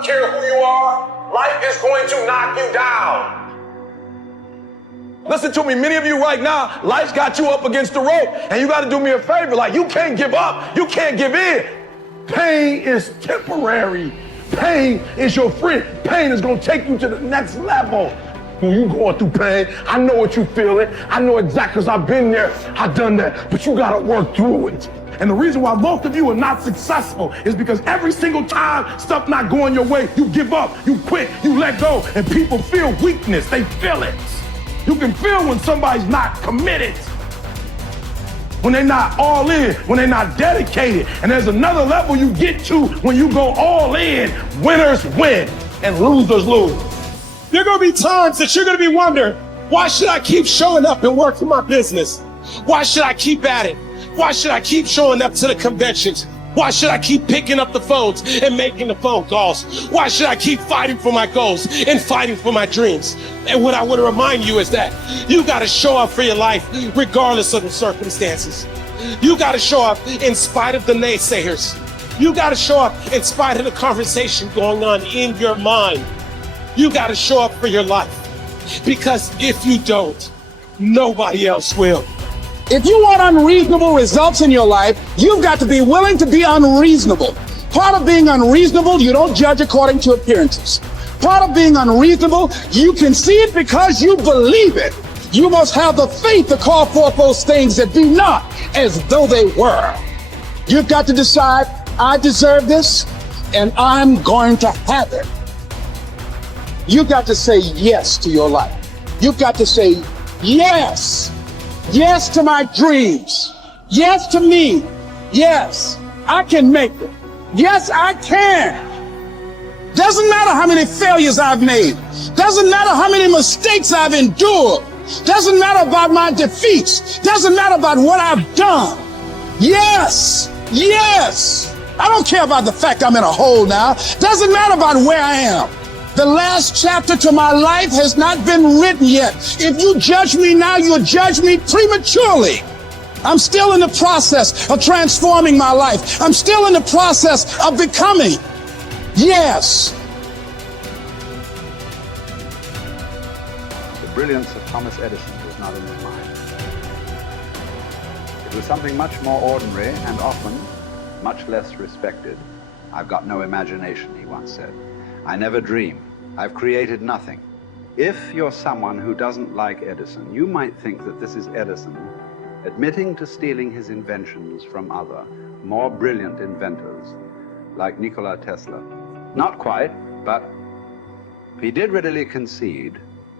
don't care who you are, life is going to knock you down. Listen to me, many of you right now, life's got you up against the rope, and you got to do me a favor. Like, you can't give up. You can't give in. Pain is temporary. Pain is your friend. Pain is going to take you to the next level. When you going through pain, I know what you're feeling. I know exactly, because I've been there. I've done that. But you got to work through it. And the reason why most of you are not successful is because every single time stuff not going your way, you give up, you quit, you let go, and people feel weakness. They feel it. You can feel when somebody's not committed, when they're not all in, when they're not dedicated. And there's another level you get to when you go all in. Winners win and losers lose. There are going to be times that you're going to be wondering, why should I keep showing up and working my business? Why should I keep at it? Why should I keep showing up to the conventions? Why should I keep picking up the phones and making the phone calls? Why should I keep fighting for my goals and fighting for my dreams? And what I want to remind you is that you got to show up for your life regardless of the circumstances. You got to show up in spite of the naysayers. You got to show up in spite of the conversation going on in your mind. You got to show up for your life, because if you don't, nobody else will. If you want unreasonable results in your life, you've got to be willing to be unreasonable. Part of being unreasonable, you don't judge according to appearances. Part of being unreasonable, you can see it because you believe it. You must have the faith to call forth those things that be not as though they were. You've got to decide, I deserve this, and I'm going to have it. You've got to say yes to your life. You've got to say yes. Yes to my dreams. Yes to me. Yes, I can make it. Yes, I can. Doesn't matter how many failures I've made. Doesn't matter how many mistakes I've endured. Doesn't matter about my defeats. Doesn't matter about what I've done. Yes, yes. I don't care about the fact I'm in a hole now. Doesn't matter about where I am. The last chapter to my life has not been written yet. If you judge me now, you'll judge me prematurely. I'm still in the process of transforming my life. I'm still in the process of becoming. Yes. The brilliance of Thomas Edison was not in his mind. It was something much more ordinary and often much less respected. I've got no imagination, he once said. I never dream. I've created nothing. If you're someone who doesn't like Edison, you might think that this is Edison admitting to stealing his inventions from other, more brilliant inventors, like Nikola Tesla. Not quite, but he did readily concede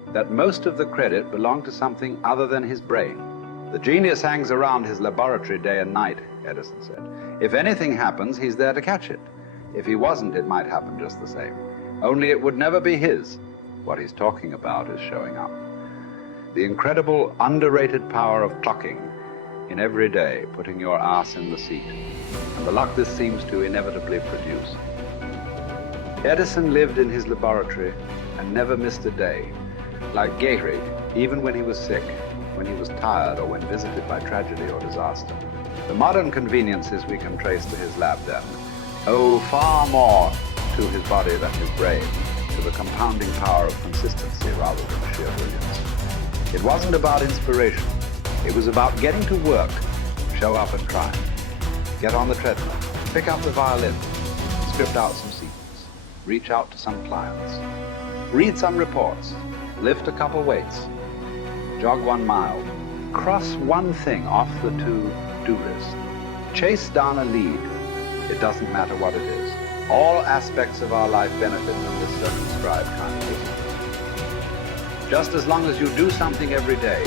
that most of the credit belonged to something other than his brain. The genius hangs around his laboratory day and night, Edison said. If anything happens, he's there to catch it. If he wasn't, it might happen just the same. Only it would never be his. What he's talking about is showing up. The incredible, underrated power of clocking in every day, putting your ass in the seat, and the luck this seems to inevitably produce. Edison lived in his laboratory and never missed a day. Like Gehrig, even when he was sick, when he was tired, or when visited by tragedy or disaster. The modern conveniences we can trace to his lab then owe far more to his body than his brain, to the compounding power of consistency rather than sheer brilliance. It wasn't about inspiration. It was about getting to work, show up and try. Get on the treadmill, pick up the violin, script out some sequence, reach out to some clients, read some reports, lift a couple weights, jog 1 mile, cross one thing off the to-do list, chase down a lead. It doesn't matter what it is. All aspects of our life benefit from this circumscribed kind of business. Just as long as you do something every day,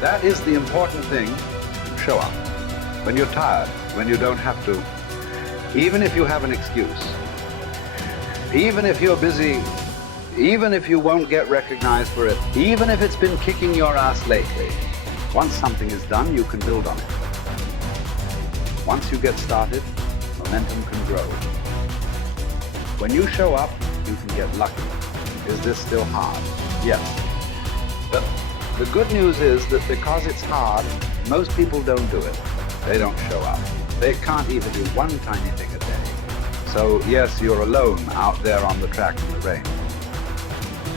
that is the important thing. Show up. When you're tired, when you don't have to, even if you have an excuse, even if you're busy, even if you won't get recognized for it, even if it's been kicking your ass lately, once something is done, you can build on it. Once you get started, momentum can grow. When you show up, you can get lucky. Is this still hard? Yes. But the good news is that because it's hard, most people don't do it. They don't show up. They can't even do one tiny thing a day. So yes, you're alone out there on the track in the rain.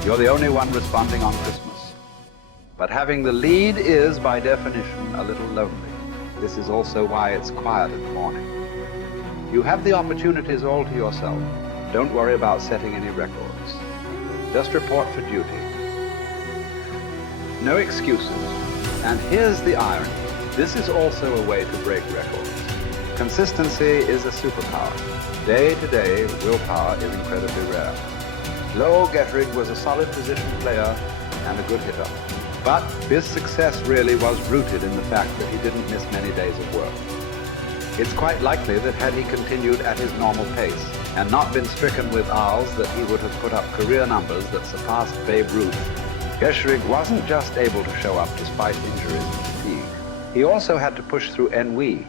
You're the only one responding on Christmas. But having the lead is, by definition, a little lonely. This is also why it's quiet in the morning. You have the opportunities all to yourself. Don't worry about setting any records. Just report for duty. No excuses. And here's the irony. This is also a way to break records. Consistency is a superpower. Day to day, willpower is incredibly rare. Lowell Getterig was a solid position player and a good hitter. But his success really was rooted in the fact that he didn't miss many days of work. It's quite likely that had he continued at his normal pace and not been stricken with R's, that he would have put up career numbers that surpassed Babe Ruth. Getterig wasn't just able to show up despite injuries and fatigue. He also had to push through ennui,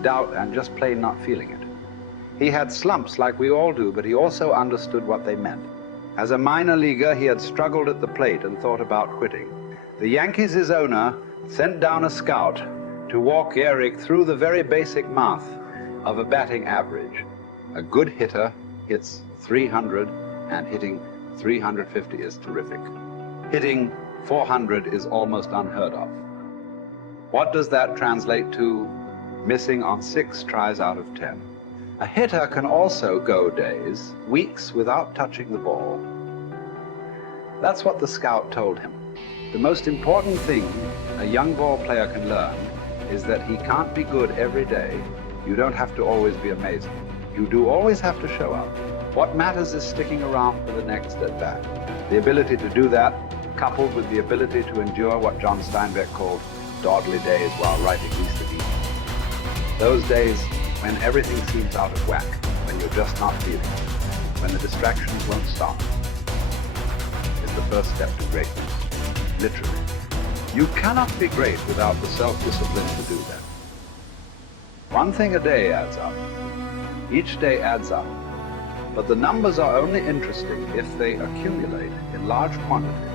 doubt, and just plain not feeling it. He had slumps like we all do, but he also understood what they meant. As a minor leaguer, he had struggled at the plate and thought about quitting. The Yankees' owner sent down a scout to walk Gehrig through the very basic math of a batting average. A good hitter hits 300, and hitting 350 is terrific. Hitting 400 is almost unheard of. What does that translate to? Missing on 6 tries out of 10. A hitter can also go days, weeks without touching the ball. That's what the scout told him. The most important thing a young ball player can learn is that he can't be good every day. You don't have to always be amazing. You do always have to show up. What matters is sticking around for the next at-bat. The ability to do that, coupled with the ability to endure what John Steinbeck called dawdly days while writing Easter Eve. Those days when everything seems out of whack, when you're just not feeling it, when the distractions won't stop, is the first step to greatness, literally. You cannot be great without the self-discipline to do that. One thing a day adds up. Each day adds up. But the numbers are only interesting if they accumulate in large quantities.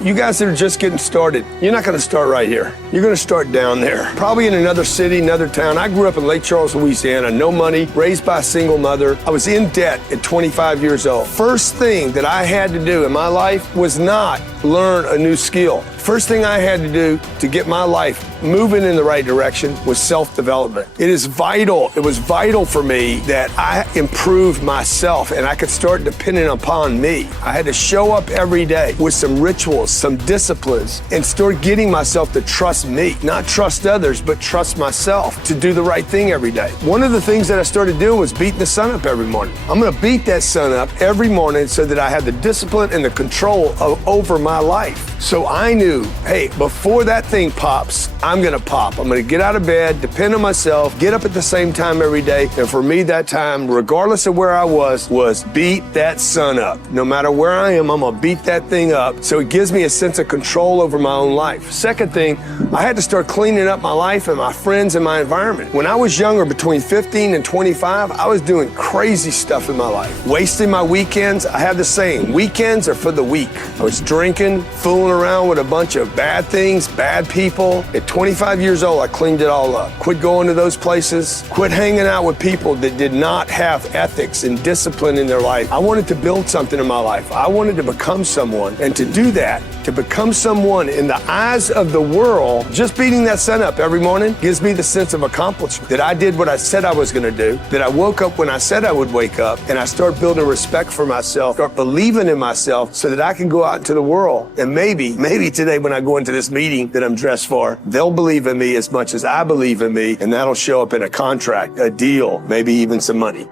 You guys that are just getting started, you're not going to start right here. You're going to start down there, probably in another city, another town. I grew up in Lake Charles, Louisiana, no money, raised by a single mother. I was in debt at 25 years old. First thing that I had to do in my life was not learn a new skill. First thing I had to do to get my life moving in the right direction was self-development. It is vital. It was vital for me that I improved myself and I could start depending upon me. I had to show up every day with some rituals, some disciplines, and start getting myself to trust me, not trust others, but trust myself to do the right thing every day. One of the things that I started doing was beating the sun up every morning. I'm going to beat that sun up every morning so that I have the discipline and the control over my life. So I knew, hey, before that thing pops, I'm going to pop. I'm going to get out of bed, depend on myself, get up at the same time every day. And for me, that time, regardless of where I was beat that sun up. No matter where I am, I'm going to beat that thing up. So it gives me a sense of control over my own life. Second thing, I had to start cleaning up my life and my friends and my environment. When I was younger, between 15 and 25, I was doing crazy stuff in my life. Wasting my weekends. I have the saying, weekends are for the weak. I was drinking, fooling around with a bunch of bad things, bad people. At 25 years old, I cleaned it all up. Quit going to those places. Quit hanging out with people that did not have ethics and discipline in their life. I wanted to build something in my life. I wanted to become someone. And to do that, to become someone in the eyes of the world, just beating that sun up every morning gives me the sense of accomplishment, that I did what I said I was going to do, that I woke up when I said I would wake up, and I start building respect for myself, start believing in myself so that I can go out into the world. And maybe today when I go into this meeting that I'm dressed for, they'll believe in me as much as I believe in me, and that'll show up in a contract, a deal, maybe even some money.